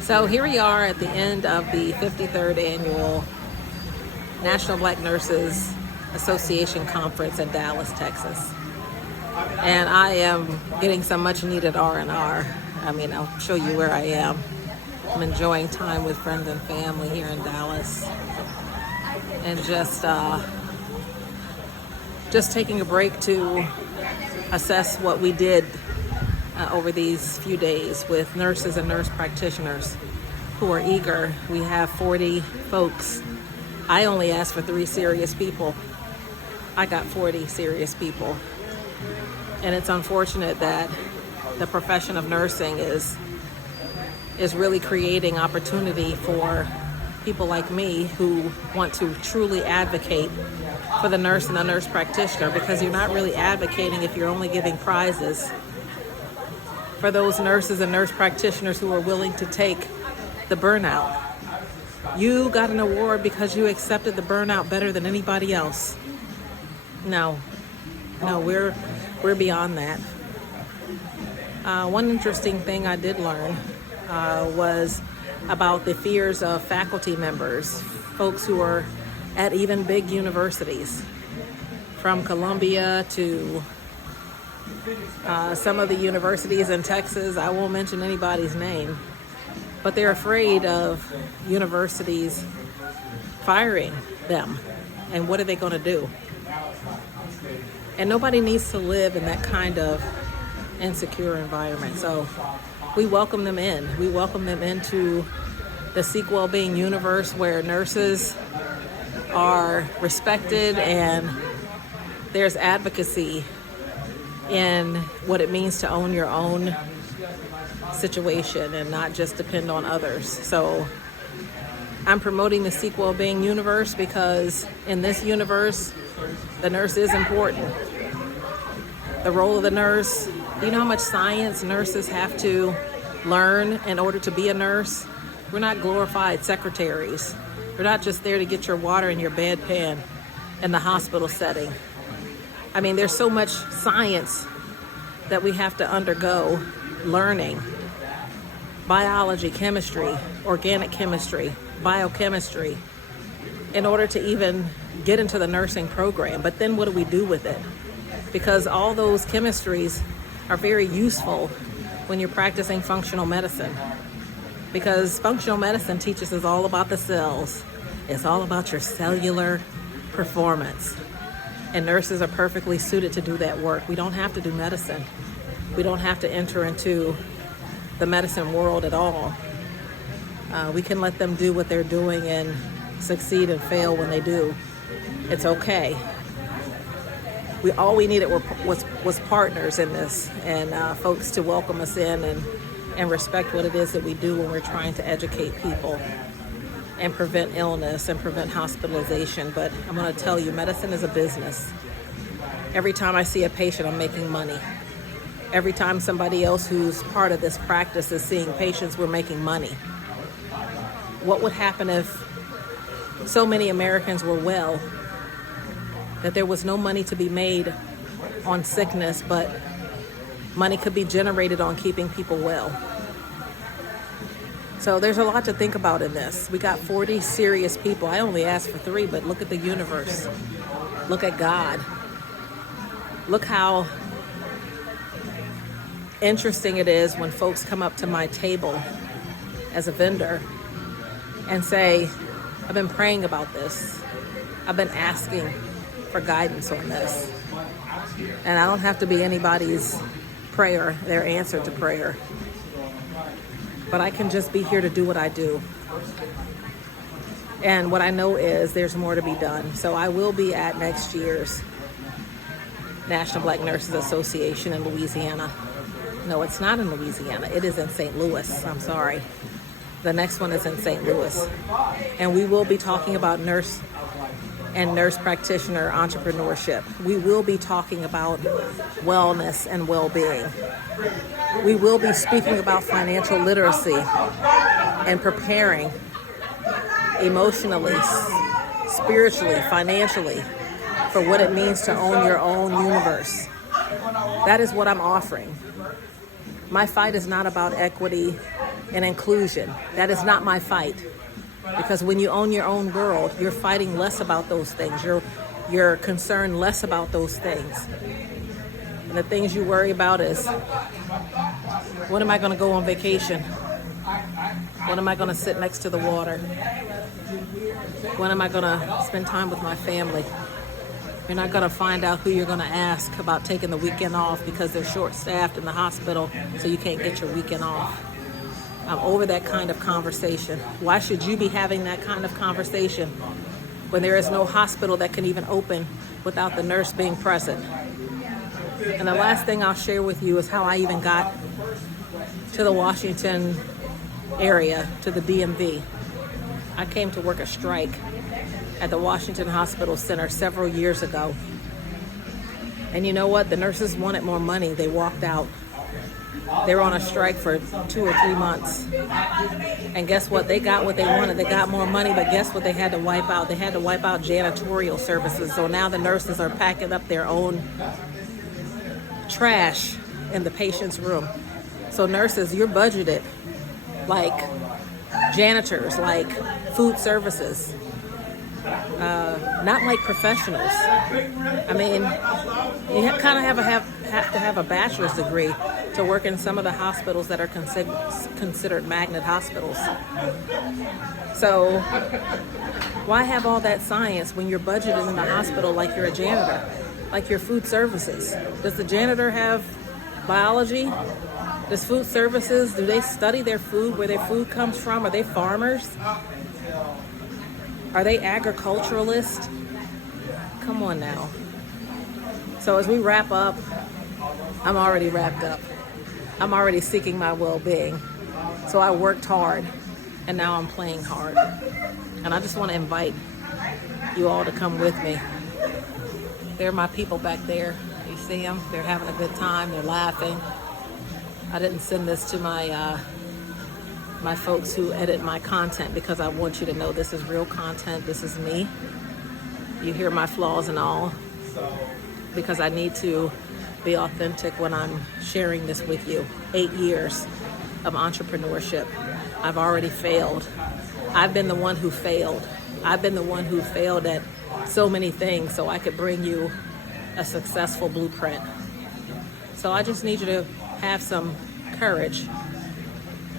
So here we are at the end of the 53rd annual National Black Nurses Association Conference in Dallas, Texas. And I am getting some much needed R&R. I mean, I'll show you where I am. I'm enjoying time with friends and family here in Dallas. And just taking a break to assess what we did over these few days with nurses and nurse practitioners who are eager. We have 40 folks. I only asked for 3 serious people. I got 40 serious people. And it's unfortunate that the profession of nursing is really creating opportunity for people like me who want to truly advocate for the nurse and the nurse practitioner, because you're not really advocating if you're only giving prizes for those nurses and nurse practitioners who are willing to take the burnout. You got an award because you accepted the burnout better than anybody else. No, we're beyond that. One interesting thing I did learn was about the fears of faculty members, folks who are at even big universities, from Columbia to some of the universities in Texas. I won't mention anybody's name, but they're afraid of universities firing them. And what are they going to do? And nobody needs to live in that kind of insecure environment. So we welcome them in. We welcome them into the Seek Wellbeing universe, where nurses are respected and there's advocacy in what it means to own your own situation and not just depend on others. So I'm promoting the Seek Wellbeing universe because in this universe, the nurse is important. The role of the nurse, do you know how much science nurses have to learn in order to be a nurse? We're not glorified secretaries. We're not just there to get your water in your bedpan in the hospital setting. I mean, there's so much science that we have to undergo learning. Biology, chemistry, organic chemistry, biochemistry, in order to even get into the nursing program. But then what do we do with it? Because all those chemistries are very useful when you're practicing functional medicine. Because functional medicine teaches us all about the cells. It's all about your cellular performance. And nurses are perfectly suited to do that work. We don't have to do medicine. We don't have to enter into the medicine world at all. We can let them do what they're doing and succeed and fail when they do. It's okay. All we needed was partners in this, and folks to welcome us in and respect what it is that we do when we're trying to educate people and prevent illness and prevent hospitalization. But I'm going to tell you, medicine is a business. Every time I see a patient, I'm making money. Every time somebody else who's part of this practice is seeing patients, we're making money. What would happen if so many Americans were well that there was no money to be made on sickness, but money could be generated on keeping people well? So there's a lot to think about in this. We got 40 serious people. I only asked for 3, but look at the universe. Look at God. Look how interesting it is when folks come up to my table as a vendor and say, I've been praying about this. I've been asking for guidance on this. And I don't have to be anybody's prayer, their answer to prayer. But I can just be here to do what I do. And what I know is there's more to be done. So I will be at next year's National Black Nurses Association in Louisiana. No, it's not in Louisiana. It is in St. Louis. I'm sorry. The next one is in St. Louis. And we will be talking about nurse and nurse practitioner entrepreneurship. We will be talking about wellness and well-being. We will be speaking about financial literacy and preparing emotionally, spiritually, financially for what it means to own your own universe. That is what I'm offering. My fight is not about equity and inclusion. That is not my fight. Because when you own your own world, you're fighting less about those things. You're concerned less about those things. And the things you worry about is, when am I going to go on vacation? When am I going to sit next to the water? When am I going to spend time with my family? You're not going to find out who you're going to ask about taking the weekend off because they're short-staffed in the hospital, so you can't get your weekend off. I'm over that kind of conversation. Why should you be having that kind of conversation when there is no hospital that can even open without the nurse being present? And the last thing I'll share with you is how I even got to the Washington area, to the DMV. I came to work a strike at the Washington Hospital Center several years ago. And you know what? The nurses wanted more money. They walked out. They were on a strike for 2 or 3 months. And guess what? They got what they wanted. They got more money, but guess what they had to wipe out? They had to wipe out janitorial services. So now the nurses are packing up their own trash in the patient's room. So nurses, you're budgeted like janitors, like food services, not like professionals. I mean, you kind of have to have a bachelor's degree to work in some of the hospitals that are considered magnet hospitals. So why have all that science when you're budgeted in the hospital like you're a janitor, like your food services? Does the janitor have biology? Does food services, do they study their food, where their food comes from? Are they farmers? Are they agriculturalists? Come on now. So as we wrap up, I'm already wrapped up. I'm already seeking my well-being. So I worked hard, and now I'm playing hard. And I just want to invite you all to come with me. There are my people back there. You see them? They're having a good time. They're laughing. I didn't send this to my my folks who edit my content because I want you to know this is real content. This is me. You hear my flaws and all, because I need to be authentic when I'm sharing this with you. 8 years of entrepreneurship. I've already failed. I've been the one who failed. I've been the one who failed at so many things so I could bring you a successful blueprint. So I just need you to have some courage,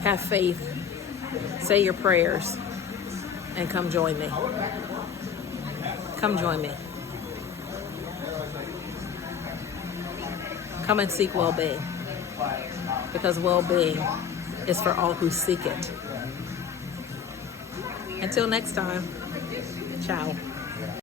have faith, say your prayers, and come join me. Come join me. Come and seek well-being, because well-being is for all who seek it. Until next time, ciao.